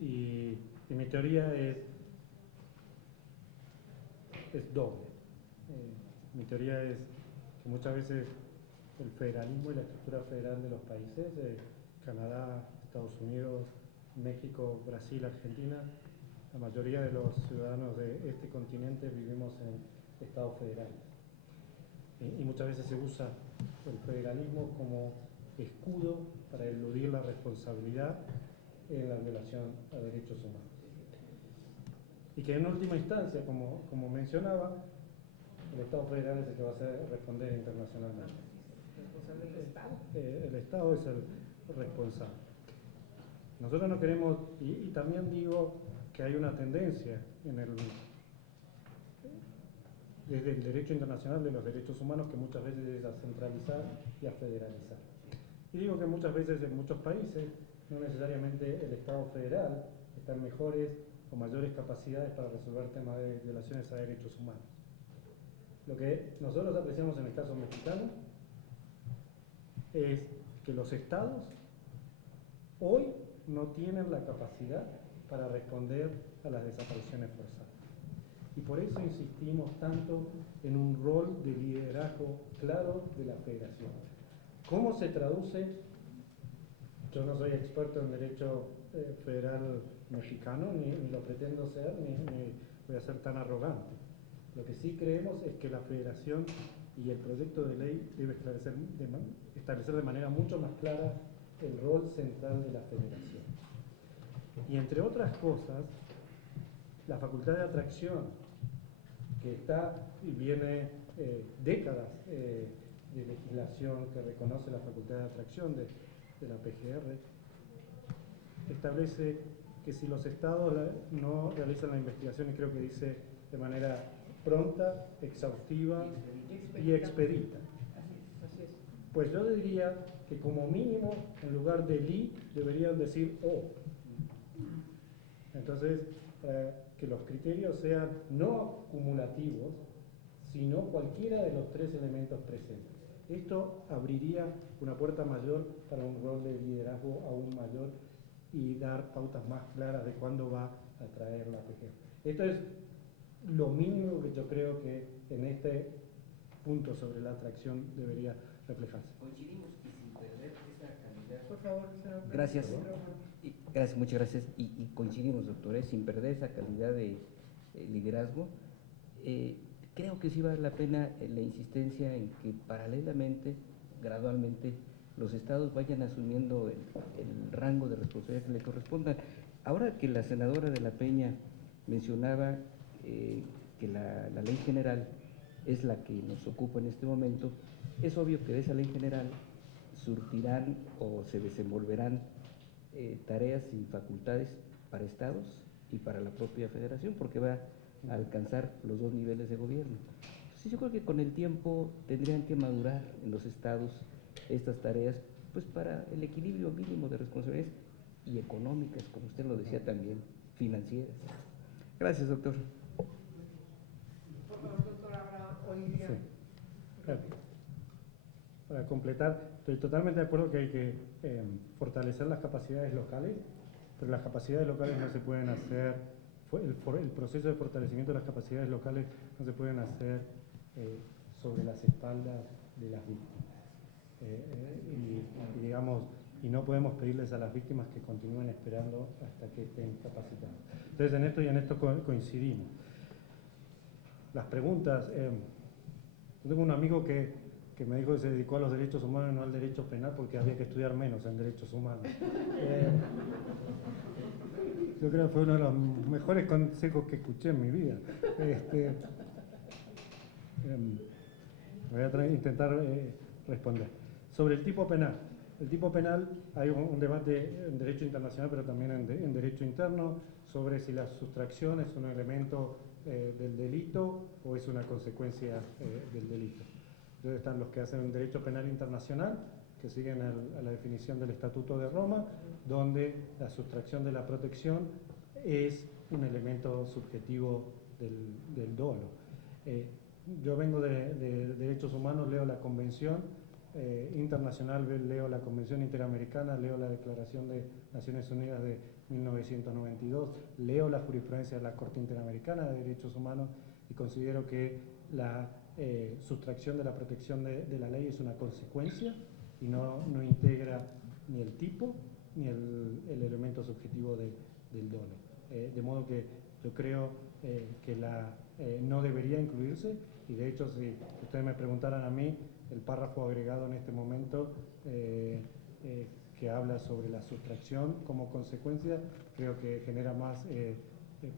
Y mi teoría es doble. Mi teoría es que muchas veces el federalismo y la estructura federal de los países, Canadá, Estados Unidos, México, Brasil, Argentina, la mayoría de los ciudadanos de este continente vivimos en estados federales. Y muchas veces se usa el federalismo como escudo para eludir la responsabilidad en la violación a derechos humanos. Y que en última instancia, como mencionaba, el Estado federal es el que va a responder internacionalmente. El Estado es el responsable. Nosotros no queremos, y también digo que hay una tendencia desde el derecho internacional de los derechos humanos que muchas veces es a centralizar y a federalizar. Y digo que muchas veces en muchos países no necesariamente el Estado federal está en mejores o mayores capacidades para resolver temas de violaciones a derechos humanos. Lo que nosotros apreciamos en el caso mexicano es que los estados hoy no tienen la capacidad para responder a las desapariciones forzadas. Y por eso insistimos tanto en un rol de liderazgo claro de la federación. ¿Cómo se traduce? Yo no soy experto en derecho federal mexicano, ni lo pretendo ser, ni voy a ser tan arrogante. Lo que sí creemos es que la federación y el proyecto de ley debe establecer de manera mucho más clara el rol central de la federación. Y entre otras cosas, la facultad de atracción, que está y viene décadas de legislación que reconoce la facultad de atracción de la PGR, establece que si los estados no realizan la investigación, y creo que dice de manera pronta, exhaustiva y expedita. Pues yo diría que como mínimo, en lugar de li, deberían decir o. Entonces, que los criterios sean no cumulativos, sino cualquiera de los tres elementos presentes. Esto abriría una puerta mayor para un rol de liderazgo aún mayor y dar pautas más claras de cuándo va a traer la PGR. Esto es lo mínimo que yo creo que en este punto sobre la atracción debería reflejarse. Coincidimos que sin perder esa calidad. Por favor, gracias. Muchas gracias. Y coincidimos, doctor, sin perder esa calidad de liderazgo. Creo que sí vale la pena la insistencia en que paralelamente, gradualmente, los estados vayan asumiendo el rango de responsabilidad que le corresponda. Ahora que la senadora de la Peña mencionaba que la ley general es la que nos ocupa en este momento, es obvio que de esa ley general surtirán o se desenvolverán tareas y facultades para estados y para la propia federación, porque va a alcanzar los dos niveles de gobierno. Entonces yo creo que con el tiempo tendrían que madurar en los estados estas tareas, pues para el equilibrio mínimo de responsabilidades y económicas, como usted lo decía también, financieras. Gracias, doctor. Por favor, doctor, habrá hoy día. Sí. Claro. Para completar, estoy totalmente de acuerdo que hay que fortalecer las capacidades locales, pero las capacidades locales no se pueden hacer, el proceso de fortalecimiento de las capacidades locales no se pueden hacer sobre las espaldas de las víctimas. Y no podemos pedirles a las víctimas que continúen esperando hasta que estén capacitados. Entonces, en esto coincidimos. Las preguntas, yo tengo un amigo que me dijo que se dedicó a los derechos humanos y no al derecho penal porque había que estudiar menos en derechos humanos. Yo creo que fue uno de los mejores consejos que escuché en mi vida. Voy a intentar responder. Sobre el tipo penal. El tipo penal, hay un debate en derecho internacional, pero también en derecho interno, sobre si la sustracción es un elemento del delito o es una consecuencia del delito. Entonces están los que hacen derecho penal internacional, que siguen a la definición del Estatuto de Roma, donde la sustracción de la protección es un elemento subjetivo del dolo. Yo vengo de derechos humanos, leo la Convención internacional leo la Convención Interamericana, leo la Declaración de Naciones Unidas de 1992, leo la jurisprudencia de la Corte Interamericana de Derechos Humanos y considero que la sustracción de la protección de la ley es una consecuencia y no integra ni el tipo ni el elemento subjetivo del dolo. De modo que yo creo que no debería incluirse, y de hecho si ustedes me preguntaran a mí, el párrafo agregado en este momento que habla sobre la sustracción como consecuencia, creo que genera más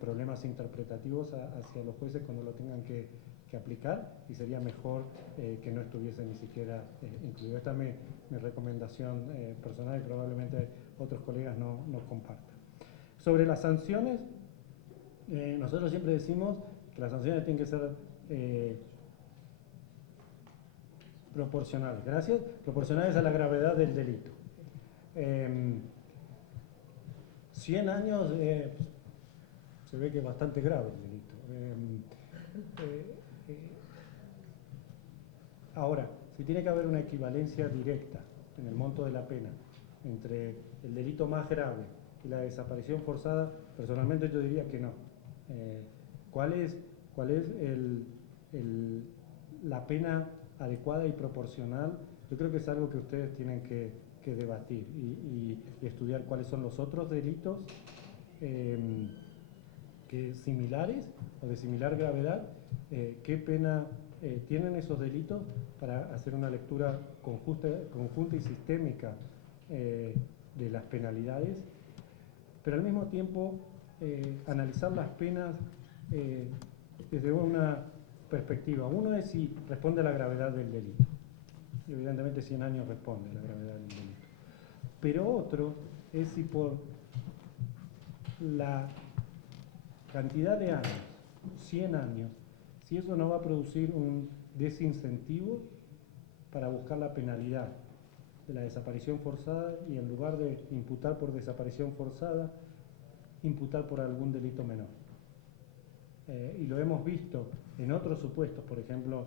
problemas interpretativos hacia los jueces cuando lo tengan que aplicar, y sería mejor que no estuviese ni siquiera incluido. Esta es mi recomendación personal y probablemente otros colegas no compartan. Sobre las sanciones, nosotros siempre decimos que las sanciones tienen que ser proporcionales, proporcionales a la gravedad del delito. 100 años se ve que es bastante grave el delito. Ahora, si tiene que haber una equivalencia directa en el monto de la pena entre el delito más grave y la desaparición forzada, personalmente yo diría que no. ¿Cuál es la pena adecuada y proporcional? Yo creo que es algo que ustedes tienen que debatir y estudiar cuáles son los otros delitos similares o de similar gravedad, qué pena tienen esos delitos para hacer una lectura conjunta y sistémica de las penalidades, pero al mismo tiempo analizar las penas desde una perspectiva. Uno es si responde a la gravedad del delito. Y evidentemente 100 años responde a la gravedad del delito. Pero otro es si por la cantidad de años, 100 años, si eso no va a producir un desincentivo para buscar la penalidad de la desaparición forzada y en lugar de imputar por desaparición forzada, imputar por algún delito menor. Y lo hemos visto en otros supuestos, por ejemplo,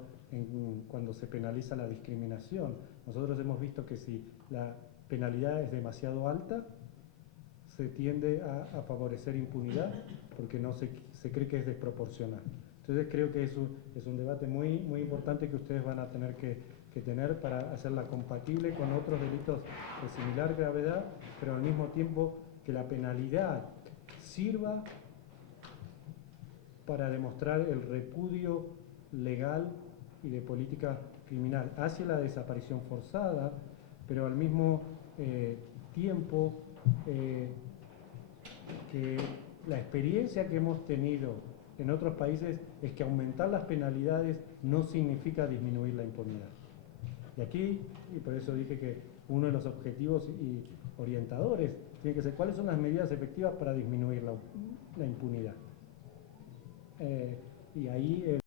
cuando se penaliza la discriminación. Nosotros hemos visto que si la penalidad es demasiado alta, se tiende a favorecer impunidad porque no se cree que es desproporcional. Entonces creo que es un debate muy importante que ustedes van a tener que tener para hacerla compatible con otros delitos de similar gravedad, pero al mismo tiempo que la penalidad sirva para demostrar el repudio legal y de política criminal hacia la desaparición forzada, pero al mismo tiempo que la experiencia que hemos tenido en otros países es que aumentar las penalidades no significa disminuir la impunidad. Y aquí, y por eso dije que uno de los objetivos y orientadores tiene que ser cuáles son las medidas efectivas para disminuir la impunidad. Y ahí